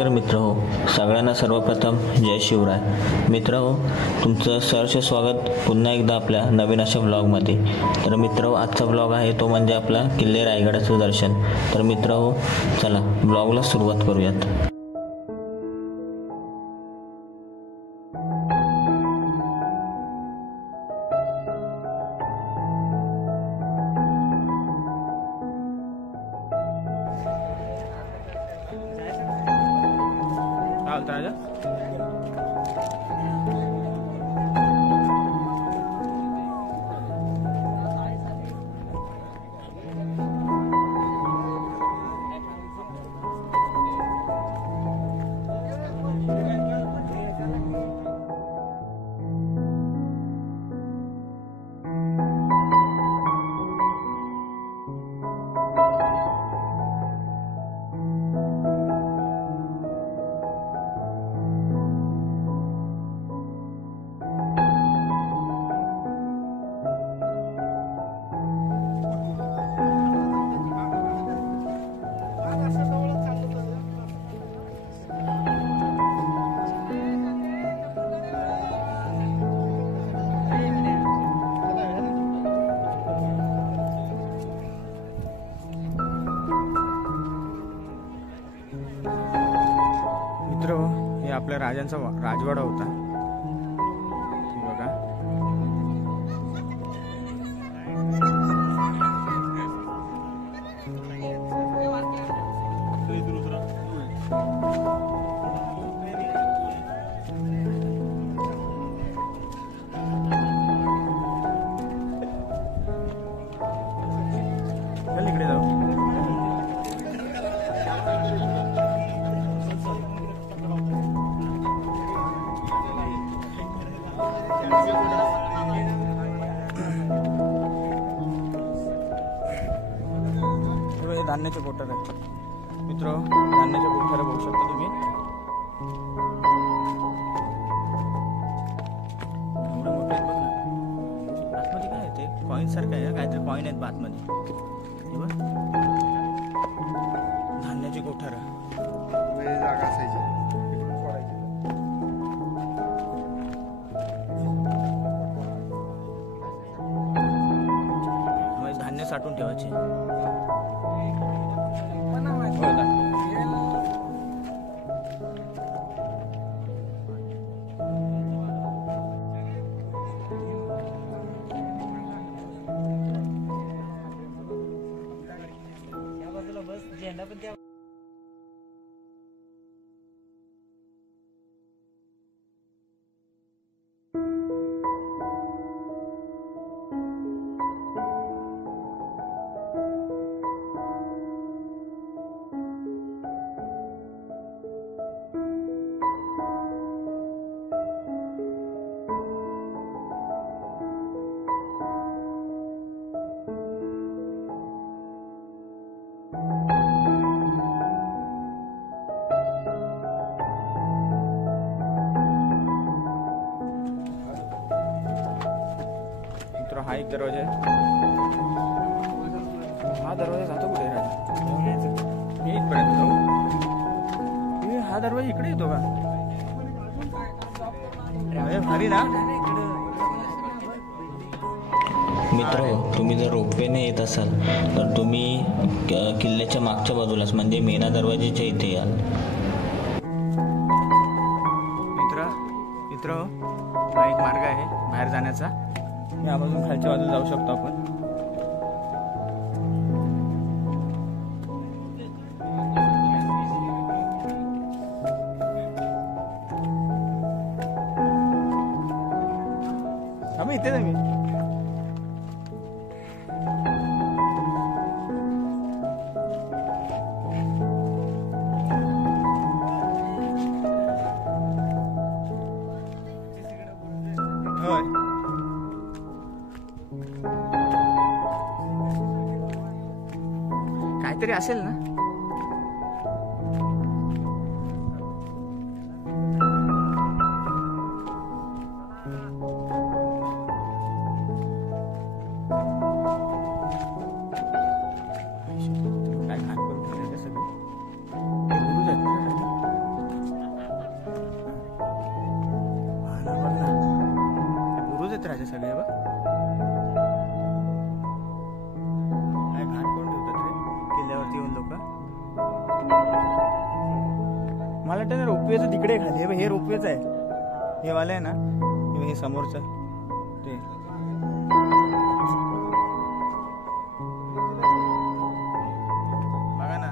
नमस्कार मित्र हो, सगळ्यांना सर्वप्रथम जय शिवराय. मित्र हो, तुमचं सहर्ष स्वागत पुन्हा एकदा आपल्या नवीन अशा व्लॉगमध्ये. तर मित्र हो, आजचा व्लॉग आहे तो म्हणजे आपला किल्ले रायगडाचं दर्शन. तर मित्र हो, चला व्लॉगला सुरुवात करूयात. हे आपल्या राजांचा राजवाडा होता. बघा, इकडे जाऊ. धान्याचे कोठार आहेत मित्र. धान्याचे कोठार बघू शकता तुम्ही. एवढे मोठे आहेत बघ ना. आतमध्ये काय आहे ते कॉईन सारखं आहे, काहीतरी कॉईन आहेत आतमध्ये. धान्याची कोठार जागा असायची, धान्य साठवून ठेवायचे. हा एक दरवाजा आहे. हा दरवाजा जातो कुठे मी इथपर्यंत जाऊ. हा दरवाजा इकडे येतो का? भारी ना. मित्र हो, तुम्ही जर रोपवेने येत असाल तर तुम्ही किल्ल्याच्या मागच्या बाजूलाच म्हणजे मेना दरवाजाच्या इथे याल. मित्र हा एक मार्ग आहे बाहेर जाण्याचा. या बाजून खालच्या बाजूला जाऊ शकतो आपण. आम्ही इथेच आहे. काहीतरी असेल ना. काय घाण करून ठेवलेलं सगळं. इथंच राहायचे सगळे बघ. काय घाण करून ठेवतात रे किल्ल्यावरती येऊन लोक. मला वाटतं ना रोपवेचं तिकडे खाली हे रोपवेच आहे. हे वाला आहे ना हे समोरचं ते. बघा ना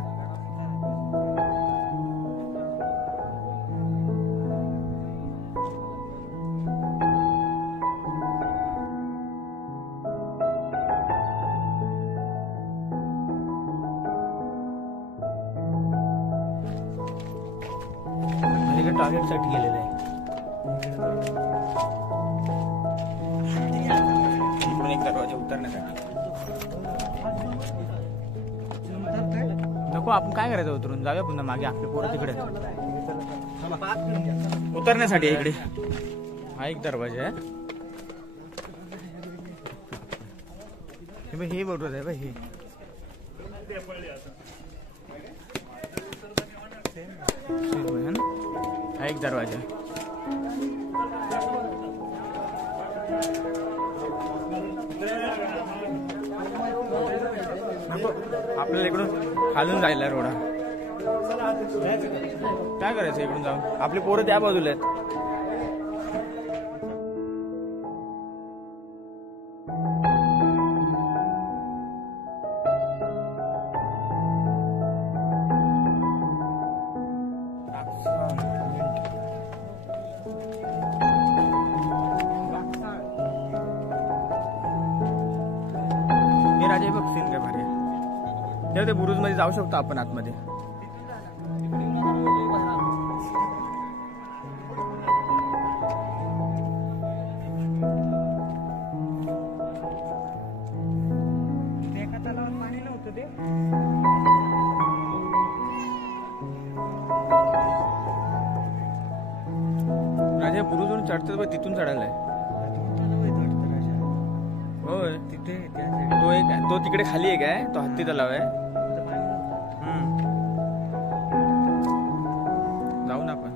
टॉयलेट साठी गेलेलं आहे. इकडून एक दरवाजा उतरण्यासाठी. नको आपण काय करायचं उतरून जाऊया पुन्हा मागे. आपले पोरं तिकडे उतरण्यासाठी इकडे हा एक दरवाजा आहे. हे बरोबर आहे हे. हा एक दरवाजा. आपल्याला इकडून खालून जायला रोडा. काय करायचं इकडून जाऊन. आपली पोरं त्या बाजूला आहेत. राजे बघ सीन काय भारी. तेव्हा ते बुरुज मध्ये जाऊ शकतो आपण आतमध्ये. पाणी नव्हतं ते. राजा बुरुजवरून चढतात बघ तिथून चढायलाय. होय तिथे तो तिकडे खाली एक आहे. तो हत्ती तलाव आहे. जाऊ ना आपण.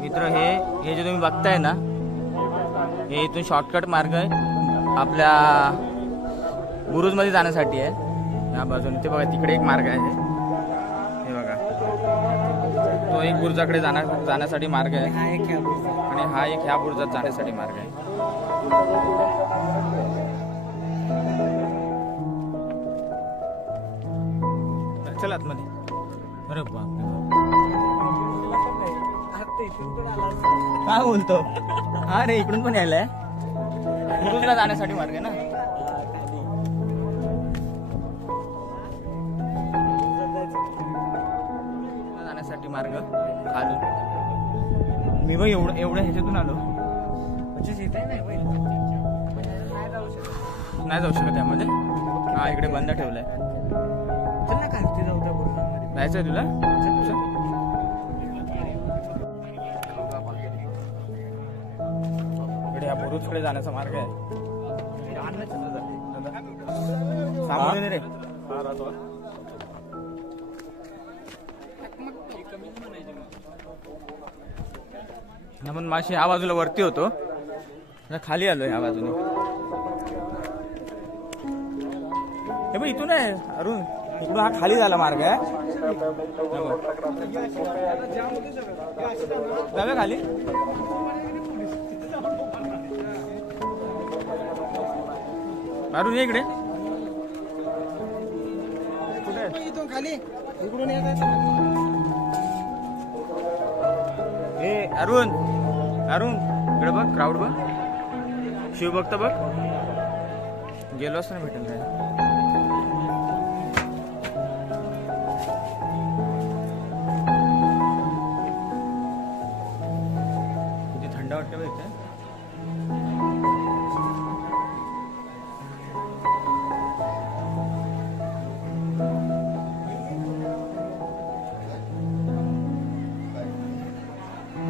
मित्र हे जे तुम्ही बघताय ना हे इथून शॉर्टकट मार्ग आहे आपल्या बुरुज मध्ये जाण्यासाठी आहे. या बाजूने ते बघा तिकडे एक मार्ग आहे. हे बघा तो एक बुरुजाकडे जाण्यासाठी मार्ग आहे आणि हा एक ह्या बुरुजात जाण्यासाठी मार्ग आहे. चला आतमध्ये. अरे बाप काय बोलतो. हा रे इकडून पण यायलाय. बुरुजला जाण्यासाठी मार्ग आहे ना. जाण्यासाठी मार्ग खालून. मी बघ एवढ्या ह्याच्यातून आलो. नाही जाऊ शकत त्यामध्ये. हा इकडे बंद ठेवलाय. चल ना खालती जाऊ. जायचंय तुला. या बुरुजकडे जाण्याचा मार्ग आहे. सामोरे रे. आपण माशी ह्या बाजूला वरती होतो. खाली आलो ह्या बाजूने. हे बघ इथून आहे अरुण. इकडून हा खाली झाला मार्ग आहे. जाऊया खाली. अरुण इकडे कुठे खाली इकडून हे अरुण इकडे बघ. क्राऊड बघ. शिवभक्त बघ. गेलो असतो ना भेटेल. झेंडा वाटतं बघ इथे.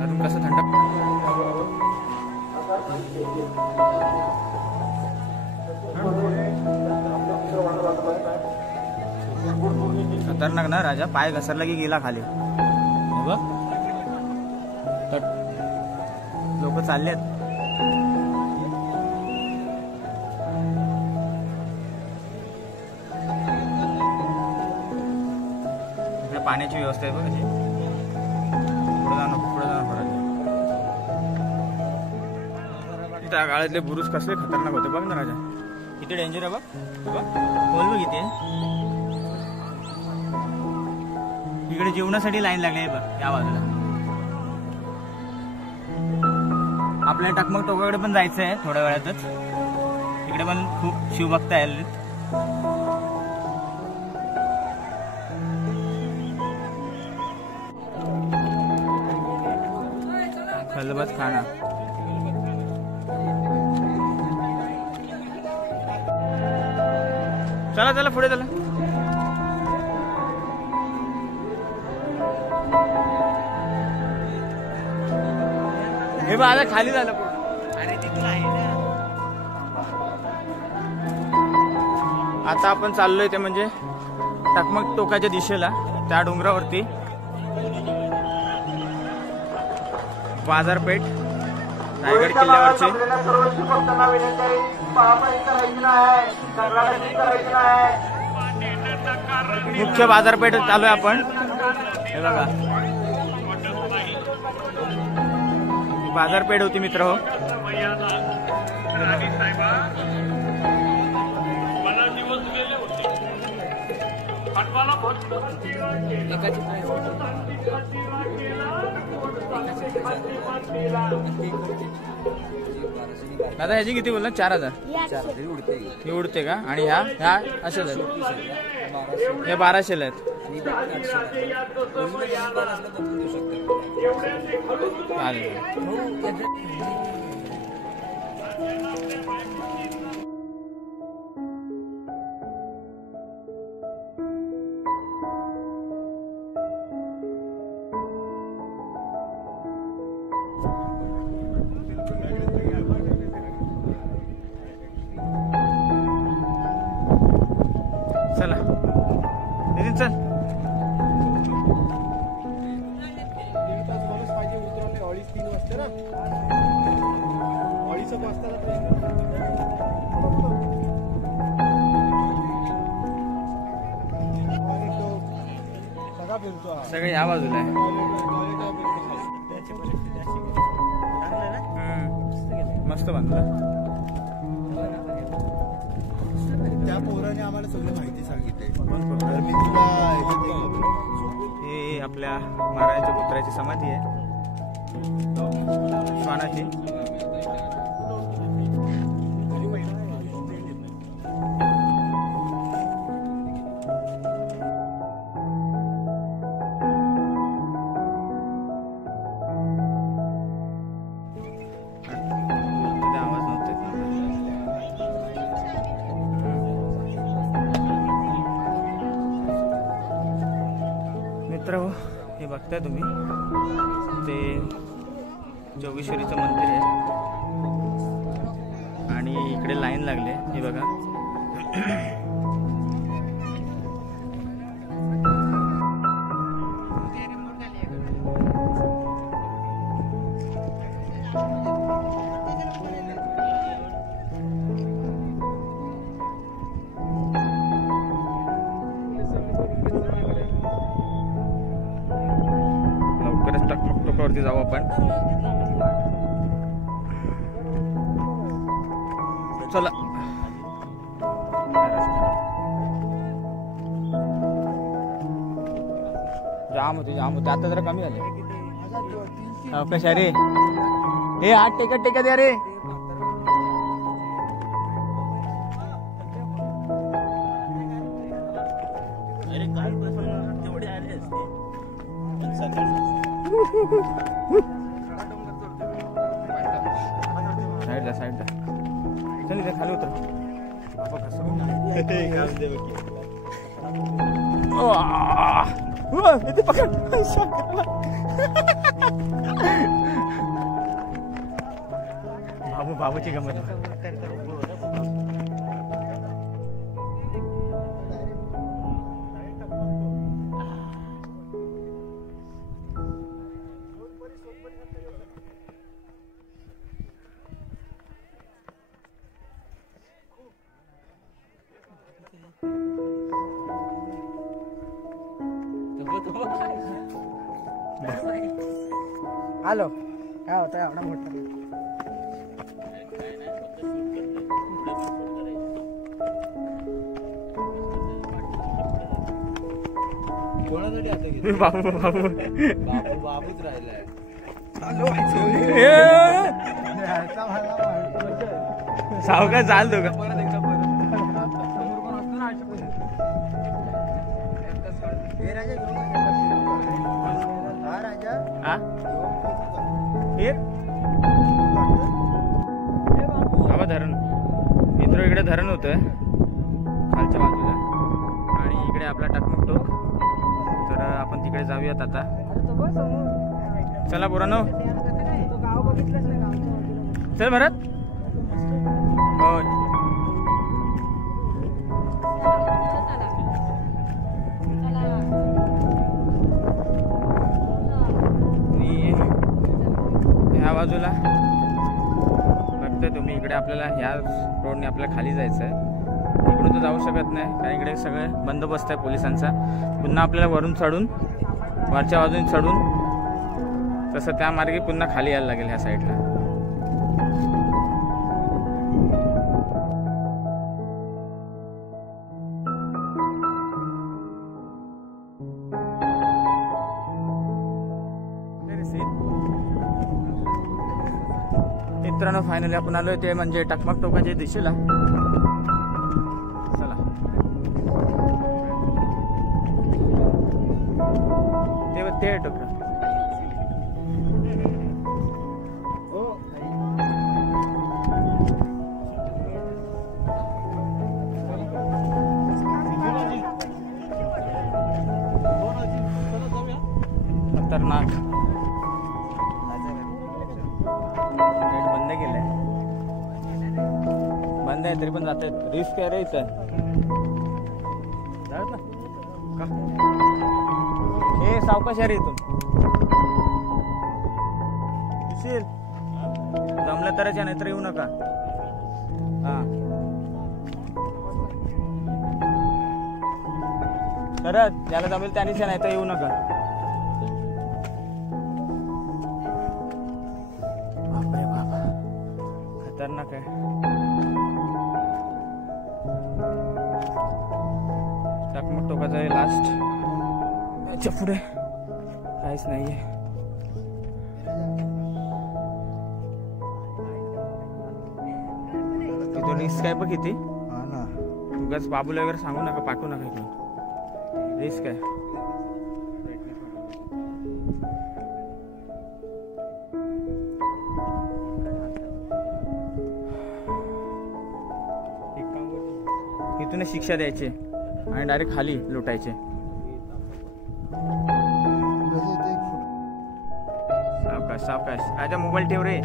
अजून कसं थंड खतरनाक ना राजा. पाय घसरला की गेला खाली. बघ लोक चाललेत. इकडे पाण्याची व्यवस्था आहे बघ कशी. पुढे जाणं परत. त्या काळातले बुरुज कसले खतरनाक होते बघ ना राजा. किती डेंजर आहे बघ. खोल बघ इथे. इकडे जेवणासाठी लाईन लागली आहे बघ या बाजूला. आपल्याला टकमक टोकाकडे पण जायचं आहे थोड्या वेळातच. इकडे पण खूप शिवभक्त आलेत. खलबत खाना. चला चला पुढे चला. हे बघ आता खाली झालं. अरे तिथून आहे ना. आता आपण चाललोय ते म्हणजे टकमक टोकाच्या दिशेला. त्या डोंगरावरती बाजारपेठ रायगड किल्ल्यावरची मुख्य बाजारपेठ चालू आहे आपण. हे बघा बाजारपेठ होती मित्र. हो दादा ह्याची किती बोलला. 4,000 ही उडते का. आणि ह्या असेल हे 1200 आहेत. चला नितीन चल. सगळे या बाजूला आहे. मस्त बांधलं. त्या पोराने आम्हाला सगळी माहिती सांगितली. हे आपल्या महाराजांच्या पुत्राची समाधी आहे श्वानाची. मित्र हो हे बघताय तुम्ही ते जोगेश्वरीचं मंदिर आहे. आणि इकडे लाईन लागले हे बघा. टकटोकावरती जाऊ आपण. चला जाम होते आता जरा कमी झाले. कशा रे हे हात टेकत या रे. त्या साईडला. चल इथे खाली उतर. बाबा कसं इथे पकड. बाबूची गमत. हॅलो काय होतं एवढा मोठा कोणासाठी आता घेतलं? बाबू बाबूच राहिलाय. सावकाश चाल दोघं. हा बाबा धरण मित्र इकडे धरण होतं खालच्या बाजूला आणि इकडे आपला टकमक टोक. तर आपण तिकडे जाऊयात आता. चला पोरांनो चल भरत. हो ह्या बाजूला बघतोय तुम्ही इकडे आपल्याला ह्या रोडने आपल्याला खाली जायचं आहे. इकडून तर जाऊ शकत नाही कारण इकडे सगळे बंदोबस्त आहे पोलिसांचा. पुन्हा आपल्याला वरून चढून वरच्या बाजूने चढून तसं त्या मार्गे पुन्हा खाली यायला लागेल ह्या साईडला. मित्रांनो फायनली आपण आलोय ते म्हणजे टकमक टोकाच्या दिशेला. चला ते टोक. खतरनाक बंद केलंय. बंद आहे तरी पण जात आहेत. रिस्क आहे रे इथं. हे सावकाश आहे रे इथून. जमलं तरच या नाहीतर येऊ नका. हा खरंच ज्याला जमेल त्यानेच या नाहीतर येऊ नका. बापरे बाबा खतरनाक आहे. टकमक टोकाचं आहे लास्ट. याच्या पुढे काहीच नाहीये. तिथून रिस्क आहे बघ किती. उगाच बाबूला वगैरे सांगू नका पाठवू नका इकडून. रिस्क आहे. इथून शिक्षा द्यायची आणि डायरेक्ट खाली लुटायचे. सावकाश सावकाश. आजा मोबाईल ठेव रे.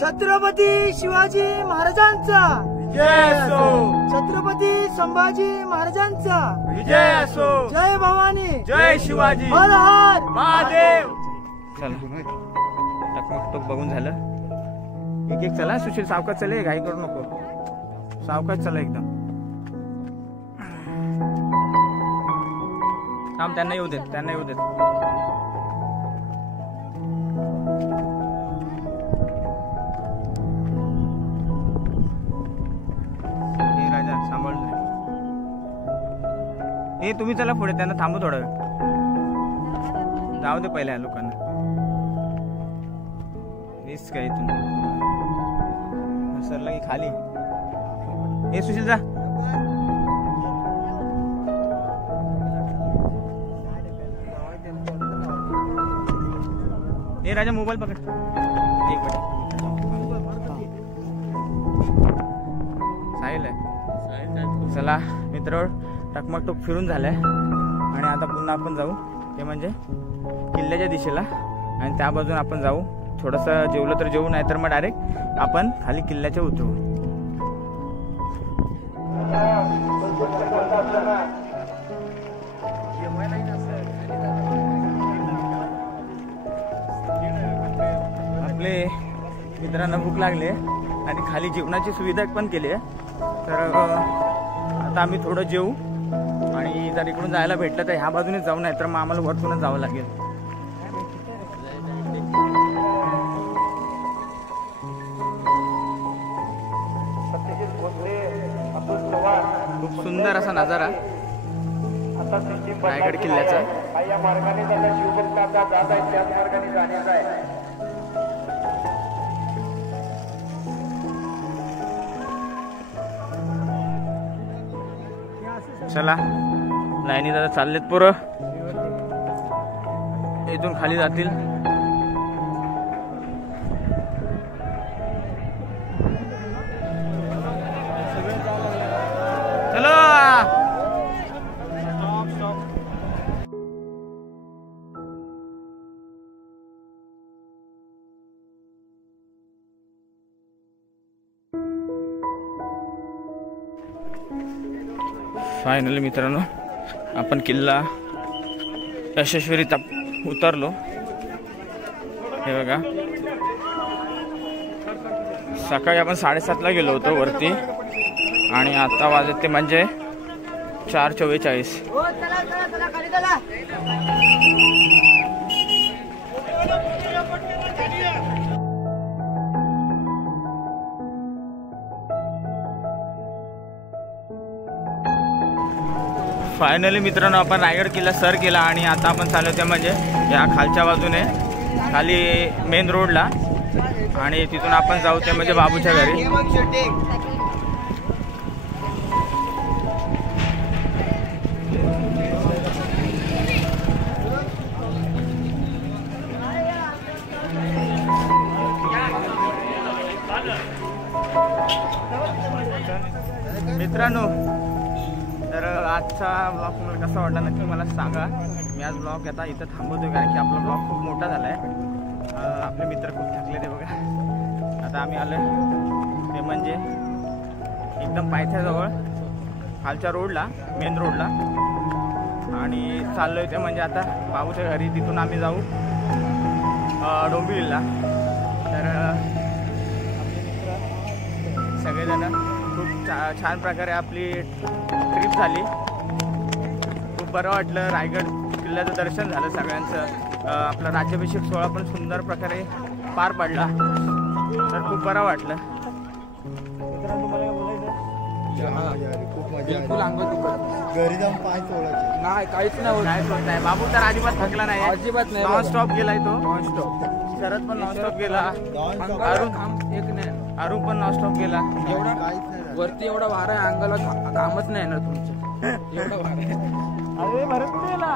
छत्रपती शिवाजी महाराजांचा विजय असो. छत्रपती संभाजी महाराजांचा विजय असो. जय भवानी जय शिवाजी. हर हर महादेव. चला टकमक टोक बघून झालं. एक एक चला. सुशील सावकाश चले. घाई करू नको. सावकाश चला एकदम. थांब त्यांना येऊ देत. त्यांना येऊ देत. हे राजा सांभाळून जा. हे तुम्ही चला पुढे. त्यांना थांबू थोडा वेळ. जाऊ दे पहिल्या लोकांना. रिस्क आहे इथून. सरला की खाली. हे सुशील जा. हे राजा मोबाईल पकड एक मिनिट साहिल आहे चला मित्र टकमकटूक फिरून झालंय आणि आता पुन्हा आपण जाऊ ते म्हणजे किल्ल्याच्या दिशेला आणि त्या बाजून आपण जाऊ थोडंसं जेवलं तर जेवू नाही तर मग डायरेक्ट आपण खाली किल्ल्याच्या उतरू आपले मित्रांना भूक लागली आणि खाली जेवणाची सुविधा पण केली आहे तर आता आम्ही थोडं जेवू आणि जर इकडून जायला भेटलं तर ह्या बाजूने जाऊ नाही तर मग आम्हाला वरतूनच जावं लागेल खूप सुंदर असा नजारा रायगड किल्ल्याचा चला लाईनी दादा चाललेत पोरं इथून खाली जातील चलो फायनली मित्रांनो आपण किल्ला यशस्वीरित्या उतरलो हे बघा सकाळी आपण 7:30ला गेलो होतो वरती आणि आता वाजत ते म्हणजे 4:44 फायनली मित्रांनो आपण रायगड किल्ला सर केला आणि आता आपण चाललो ते म्हणजे या खालच्या बाजूने खाली मेन रोडला आणि तिथून आपण जाऊ ते म्हणजे बाबूच्या घरी मित्रांनो तर आजचा ब्लॉग तुम्हाला कसा वाटला नक्की मला सांगा मी आज ब्लॉग आता इथं थांबवतोय कारण की आपला ब्लॉग खूप मोठा झाला आहे आपले मित्र खूप थकले ते बघा आता आम्ही आलो ते म्हणजे एकदम पायथ्याजवळ खालच्या रोडला मेन रोडला आणि चाललोय ते म्हणजे आता बाबूच्या घरी तिथून आम्ही जाऊ डोंबिवलीला तर सगळेजण खूप छान प्रकारे आपली ट्रिप झाली खूप बरं वाटलं रायगड किल्ल्याचं दर्शन झालं सगळ्यांचं आपला राज्याभिषेक सोहळा पण सुंदर प्रकारे पार पडला तर खूप बरं वाटलं मित्रांनो तुम्हाला बोलायचं खूप मजा आली घरी जाऊन पाय चोळायचे नाही काहीच नाही बाबू तर अजिबात थकला नाही अजिबात नाही नॉन स्टॉप गेलाय तो नॉन स्टॉप शरद पण नॉन स्टॉप गेला एक नाही अरुण पण नॉन स्टॉप गेला एवढा वरती एवढा वारा आहे अंगाला कामच नाही ना तुमचं एवढा वारा अरे भरत कुठे गेला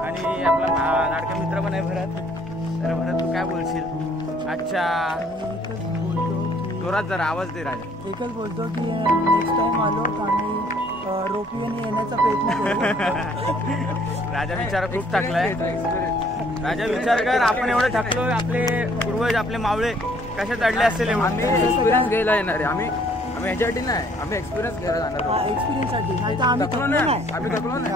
आणि आपला लाडका मित्र पण आहे भरत तर भरत तू काय बोलशील अच्छा जोरात जरा आवाज दे राजा एकच बोलतो की नेक्स्ट टाइम आलो का आम्ही रोपवेने येण्याचा प्रयत्न करू राजा विचार खूप टाकलाय राजा विचार कर आपण एवढं थकलो आपले पूर्वज आपले मावळे कशा चढले असेल आम्ही एक्सपिरियन्स घ्यायला येणार आहे आम्ही ह्याच्यासाठी नाही आम्ही एक्सपिरियन्स घ्यायला जाणार एक्सपिरियन्ससाठी नाही तर आम्ही थकलो नाही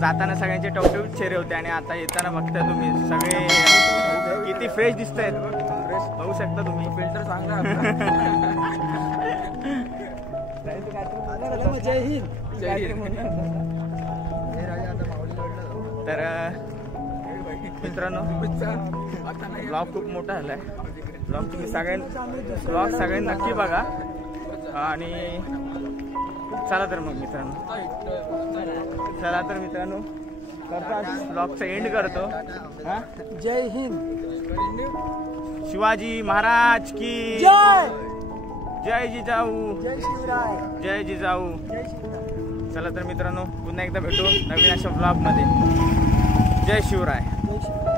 जाताना सगळ्यांचे टवटवीत चेहरे होते आणि आता येताना बघताय तुम्ही सगळे किती फ्रेश दिसत आहेत बघू शकता तुम्ही फिल्टर चांगला जय हिंद जय हिंद तर मित्रांनो ब्लॉग खूप मोठा झालाय ब्लॉग तुम्ही सगळ्यांनी नक्की बघा आणि चला तर मग मित्रांनो करतो ब्लॉगचा एंड करतो जय हिंद शिवाजी महाराज की जय जय जिजाऊ जय शिवराय जय जिजाऊ जय शिवराय चला तर मित्रांनो पुन्हा एकदा भेटू नवीन अशा ब्लॉग मध्ये जय शिवराय. जय शिवराय.